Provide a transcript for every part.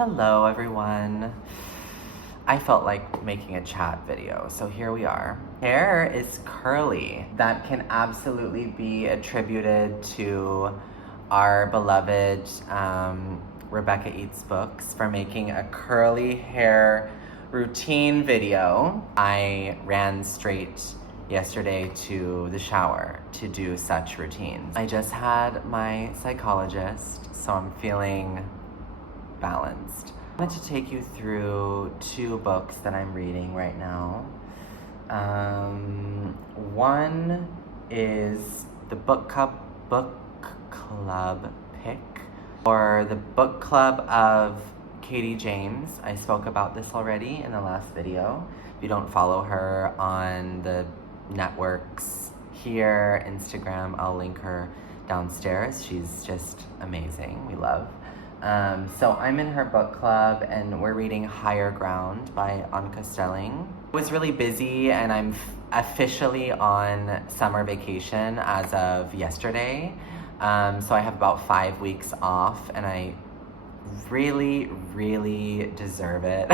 Hello everyone. I felt like making a chat video, so here we are. Hair is curly. That can absolutely be attributed to our beloved Rebecca Eats Books for making a curly hair routine video. I ran straight yesterday to the shower to do such routines. I just had my psychologist, so I'm feeling balanced. I wanted to take you through two books that I'm reading right now. One is the book club pick, or the book club of Katie James. I spoke about this already in the last video. If you don't follow her on the networks here, Instagram, I'll link her downstairs. She's just amazing. We love. So I'm in her book club and we're reading Higher Ground by Anke Stelling. I was really busy and I'm officially on summer vacation as of yesterday. So I have about 5 weeks off and I really deserve it.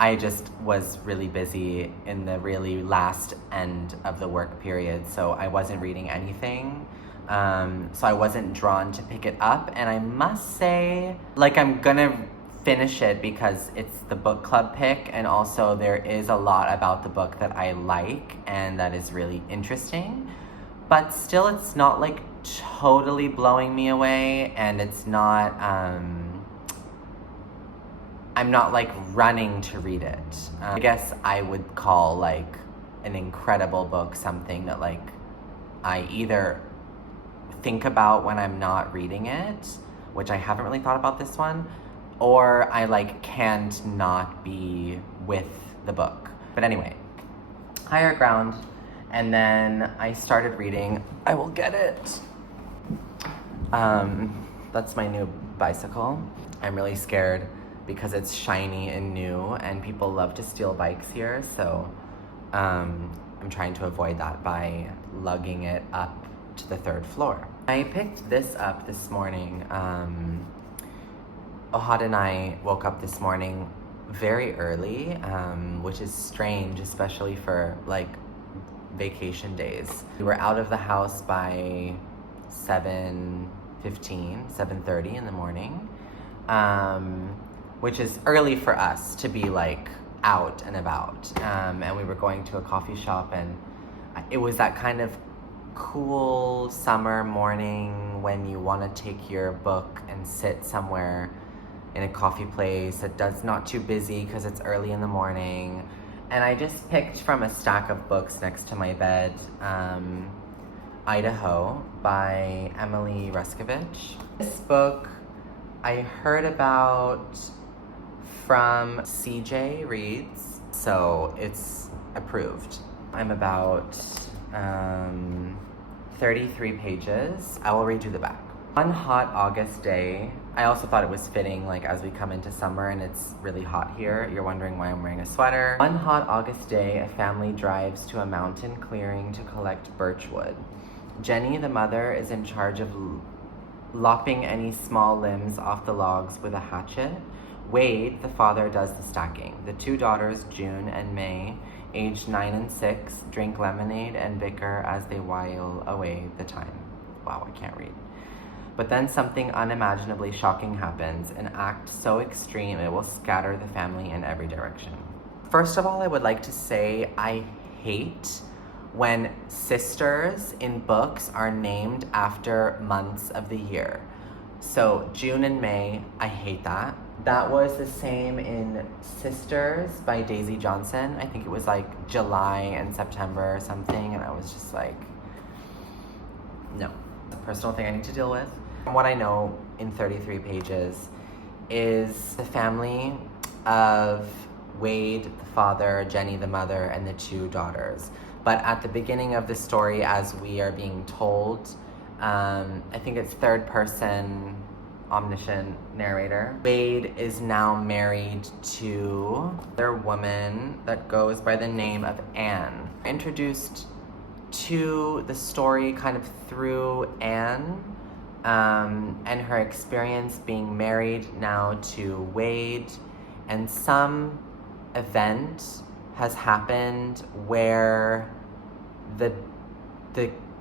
I just was really busy in the really last end of the work period, so I wasn't reading anything. So I wasn't drawn to pick it up, and I must say, like, I'm gonna finish it because it's the book club pick, and also there is a lot about the book that I like and that is really interesting, but still it's not like totally blowing me away, and it's not, I'm not like running to read it. I guess I would call like an incredible book something that like I either think about when I'm not reading it, which I haven't really thought about this one, or I like can't not be with the book. But anyway, Higher Ground, and then I started reading I Will Get It. That's my new bicycle. I'm really scared because it's shiny and new and people love to steal bikes here, so I'm trying to avoid that by lugging it up to the 3rd floor. I picked this up this morning. Ohad and I woke up this morning very early, which is strange, especially for like vacation days. We were out of the house by 7:30 in the morning, which is early for us to be like out and about. And we were going to a coffee shop, and it was that kind of cool summer morning when you want to take your book and sit somewhere in a coffee place that's not too busy because it's early in the morning. And I just picked from a stack of books next to my bed, Idaho by Ruskovich. This book I heard about from CJ Reads, so it's approved. I'm about 33 pages. I will read you the back. One hot August day, I also thought it was fitting, like as we come into summer and it's really hot here. You're wondering why I'm wearing a sweater. One hot August day, a family drives to a mountain clearing to collect birchwood. Jenny, the mother, is in charge of lopping any small limbs off the logs with a hatchet. Wade, the father, does the stacking. The two daughters, June and May, aged 9 and 6, drink lemonade and bicker as they while away the time. Wow, I can't read. But then something unimaginably shocking happens, an act so extreme it will scatter the family in every direction. First of all, I would like to say I hate when sisters in books are named after months of the year. So June and May, I hate that. That was the same in Sisters by Daisy Johnson. I think it was like July and September or something, and I was just like, no. It's a personal thing I need to deal with. What I know in 33 pages is the family of Wade, the father, Jenny, the mother, and the two daughters. But at the beginning of the story, as we are being told, I think it's 3rd person omniscient narrator. Wade is now married to their woman that goes by the name of Anne. Introduced to the story kind of through Anne, and her experience being married now to Wade, and some event has happened where the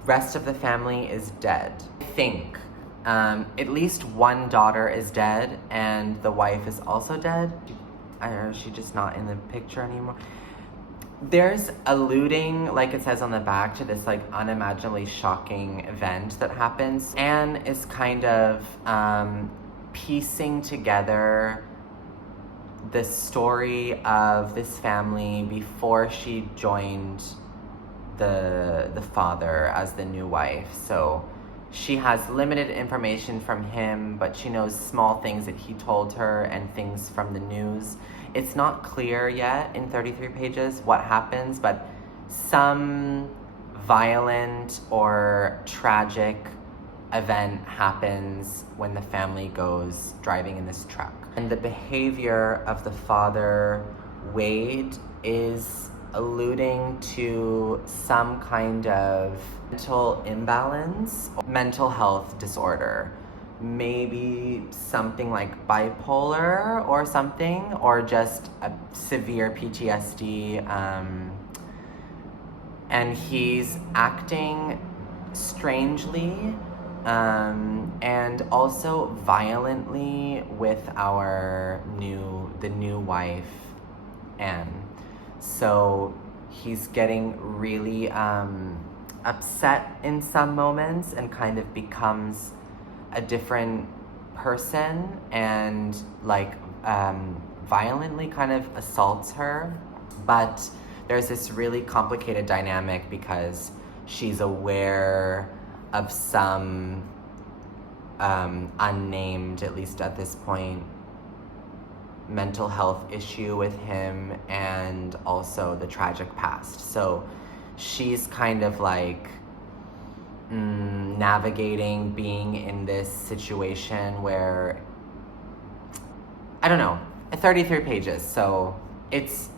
rest of the family is dead. I think at least one daughter is dead and the wife is also dead. She's just not in the picture anymore. There's alluding, like it says on the back, to this like unimaginably shocking event that happens. Anne is kind of piecing together the story of this family before she joined the father as the new wife. So she has limited information from him, but she knows small things that he told her and things from the news. It's not clear yet in 33 pages what happens, but some violent or tragic event happens when the family goes driving in this truck. And the behavior of the father, Wade, is alluding to some kind of mental imbalance, mental health disorder. Maybe something like bipolar or something, or just a severe PTSD. And he's acting strangely and also violently with the new wife, Anne. So he's getting really upset in some moments and kind of becomes a different person and like violently kind of assaults her. But there's this really complicated dynamic because she's aware of some unnamed, at least at this point, mental health issue with him, and also the tragic past. So she's kind of like navigating being in this situation where, I don't know, 33 pages, so it's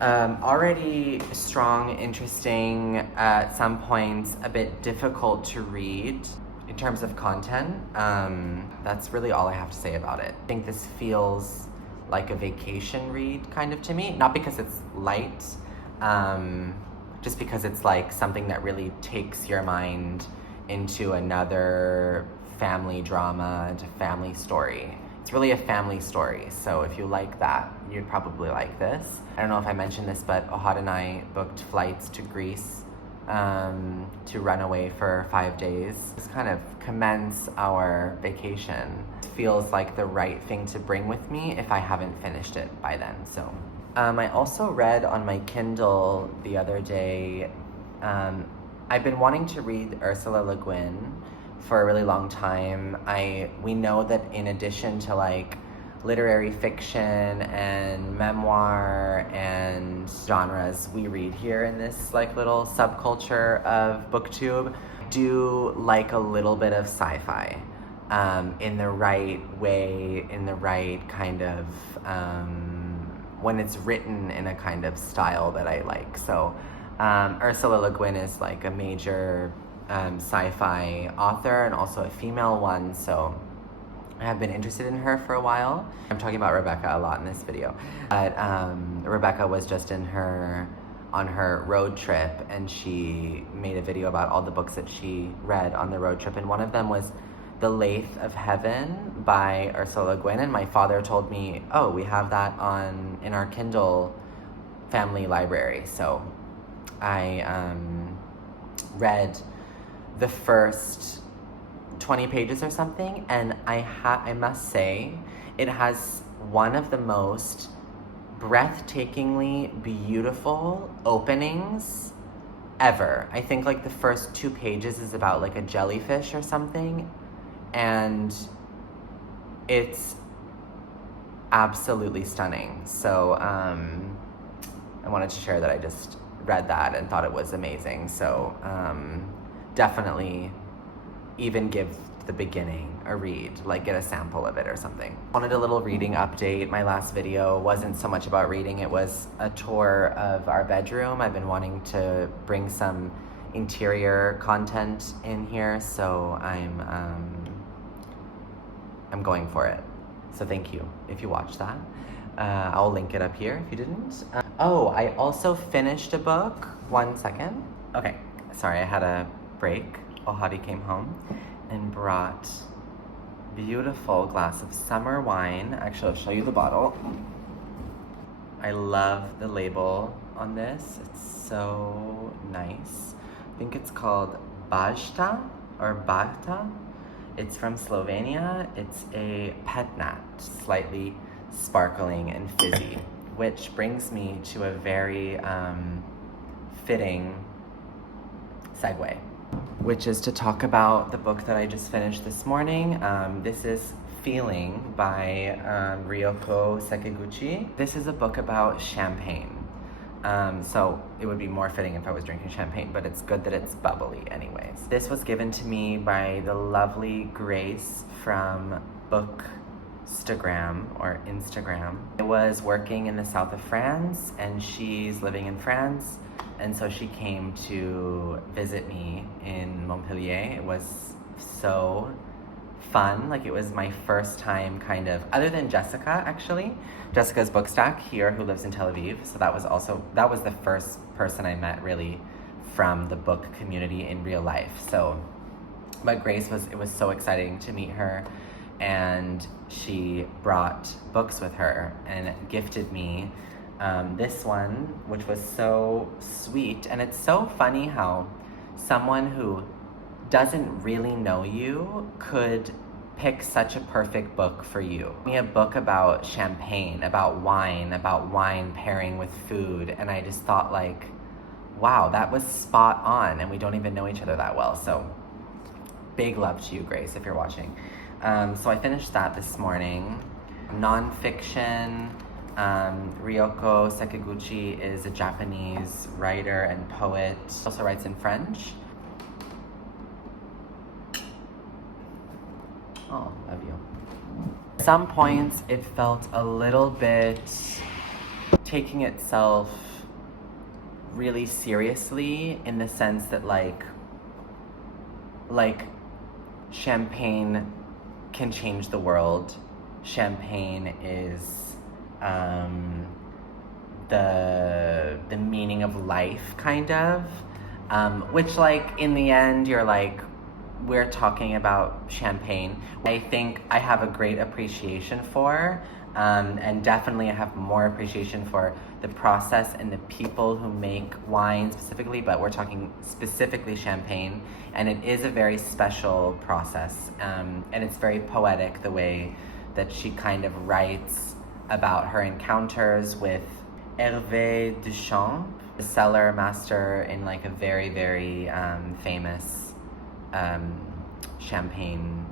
already strong, interesting, at some points a bit difficult to read in terms of content. That's really all I have to say about it. I think this feels like a vacation read kind of to me, not because it's light, just because it's like something that really takes your mind into another family drama, into family story. It's really a family story, so if you like that, you'd probably like this. I don't know if I mentioned this, but Ohad and I booked flights to Greece to run away for 5 days. Just kind of commence our vacation. It feels like the right thing to bring with me if I haven't finished it by then, so. I also read on my Kindle the other day, I've been wanting to read Ursula Le Guin for a really long time. We know that in addition to like literary fiction and memoir and genres we read here in this like little subculture of BookTube, do like a little bit of sci-fi in the right way, in the right kind of when it's written in a kind of style that I like. So Ursula Le Guin is like a major sci-fi author and also a female one, so I have been interested in her for a while. I'm talking about Rebecca a lot in this video, but Rebecca was just on her road trip, and she made a video about all the books that she read on the road trip, and one of them was The Lathe of Heaven by Ursula Le Guin, and my father told me, oh, we have that in our Kindle family library. So I read the first 20 pages or something, and I must say it has one of the most breathtakingly beautiful openings ever. I think like the first 2 pages is about like a jellyfish or something, and it's absolutely stunning. So I wanted to share that I just read that and thought it was amazing. So definitely even give the beginning a read, like get a sample of it or something. Wanted a little reading update. My last video wasn't so much about reading, it was a tour of our bedroom. I've been wanting to bring some interior content in here, so I'm going for it. So thank you if you watched that. I'll link it up here if you didn't. Oh, I also finished a book. 1 second. Okay, sorry, I had a break. Ohari came home and brought beautiful glass of summer wine. Actually, I'll show you the bottle. I love the label on this. It's so nice. I think it's called Bajta or Bajta. It's from Slovenia. It's a petnat, slightly sparkling and fizzy, which brings me to a very fitting segue, which is to talk about the book that I just finished this morning. This is Feeling by Ryoko Sekiguchi. This is a book about champagne. So it would be more fitting if I was drinking champagne, but it's good that it's bubbly anyways. This was given to me by the lovely Grace from Bookstagram or Instagram. I was working in the south of France and she's living in France, and so she came to visit me in Montpellier. It was so fun. Like, it was my first time kind of, other than Jessica actually. Jessica's Bookstack here, who lives in Tel Aviv. So that was the first person I met really from the book community in real life. So, but Grace it was so exciting to meet her, and she brought books with her and gifted me this one, which was so sweet. And it's so funny how someone who doesn't really know you could pick such a perfect book for you. A book about champagne, about wine pairing with food, and I just thought, like, wow, that was spot on, and we don't even know each other that well. So big love to you, Grace, if you're watching. So I finished that this morning. Nonfiction. Ryoko Sekiguchi is a Japanese writer and poet. Also writes in French. Oh, love you. At some points, it felt a little bit taking itself really seriously, in the sense that like champagne can change the world. Champagne is the meaning of life, kind of. Which, like, in the end, you're like, we're talking about champagne. I think I have a great appreciation for, and definitely I have more appreciation for the process and the people who make wine specifically, but we're talking specifically champagne, and it is a very special process, and it's very poetic the way that she kind of writes about her encounters with Hervé Duchamp, the cellar master in like a very, very famous champagne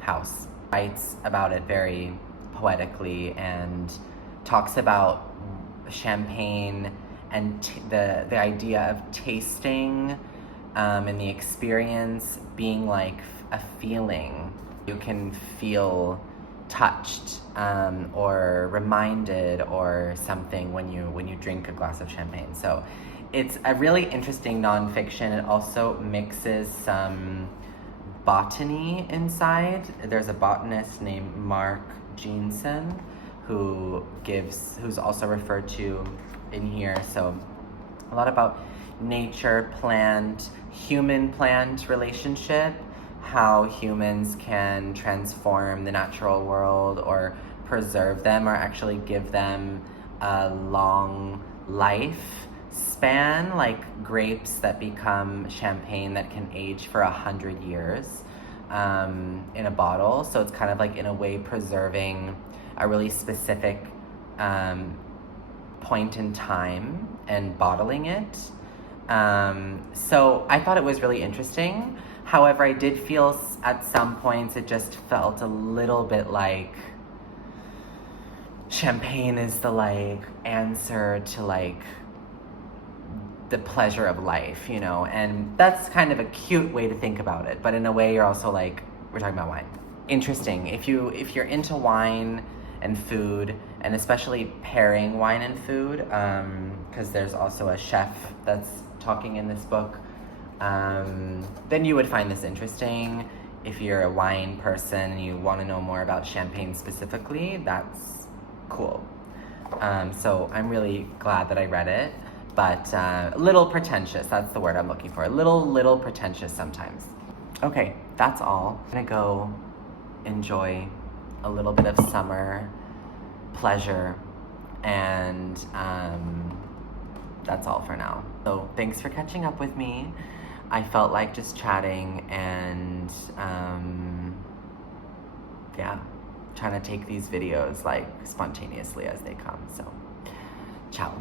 house. Writes about it very poetically and talks about champagne and the idea of tasting and the experience being like a feeling. You can feel touched or reminded or something when you drink a glass of champagne. So it's a really interesting nonfiction. It also mixes some botany inside. There's a botanist named Mark Jeanson who's also referred to in here. So a lot about nature, plant, human-plant relationship, how humans can transform the natural world or preserve them or actually give them a long life span, like grapes that become champagne that can age for 100 years in a bottle. So it's kind of like, in a way, preserving a really specific point in time and bottling it. So I thought it was really interesting. However, I did feel at some points it just felt a little bit like champagne is the like answer to like the pleasure of life, you know, and that's kind of a cute way to think about it, but in a way you're also like, we're talking about wine. Interesting. If you're into wine and food, and especially pairing wine and food, because there's also a chef that's talking in this book then you would find this interesting. If you're a wine person and you want to know more about champagne specifically, that's cool. So I'm really glad that I read it, but a little pretentious, that's the word I'm looking for. A little pretentious sometimes. Okay, that's all. I'm gonna go enjoy a little bit of summer pleasure, and that's all for now. So thanks for catching up with me. I felt like just chatting and yeah, trying to take these videos like spontaneously as they come. So ciao.